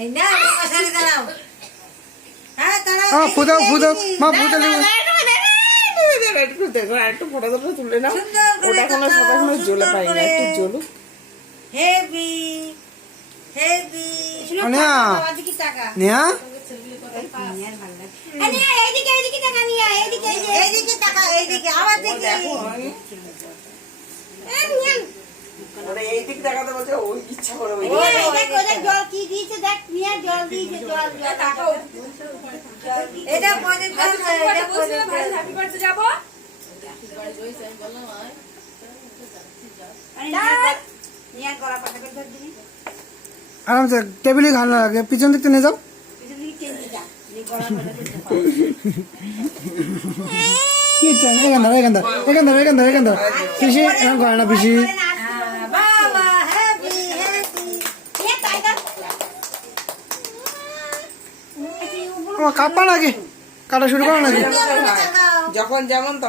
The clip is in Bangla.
এই না মশারি দাঁড়াও। হ্যাঁ দাঁড়াও। ফুদাও ফুদাও মা ফুদাও একটু দেখো একটু ফটো তুলে নাও। সুন্দর করে ওটা এখনো তাকাও, সব এখনো জ্বলে সুন্দর পাই না, করে। একটু জ্বলুক। Heavy heavy. অনিয়া আজকে টাকা। নেয়া আনিয়া এইদিকে এইদিকে টাকা নিয়া এইদিকে এইদিকে টাকা এইদিকে আমার দিকে। দেখো আমি এই নিয়া ওরা এই দিক দেখাতে বলছে, ওই ইচ্ছা করে ওই ওই দেখ ওদের জল কি দিয়েছে দেখ নিয়া জল দিয়েছে জল জল টাকাও। এটা কোনে জল এটা কোনে ভাই হ্যাপি বার্থডে যাব। নিয়া গলা পাটা করে ধর দিবি। আরামসে টেবিলে ঘাল না লাগে, পিছন দিকতে নিয়ে যাও। পিছন দিকে টেনে যা এই গলা পাটা ধরতে কি চান এখান ধর পিসি এখন করে না পিসি। বাবা হ্যাপি হ্যাপি এ টাইগার আমার কাপা নাকি কাটা শুরু করো নাকি? যখন যেমন তখন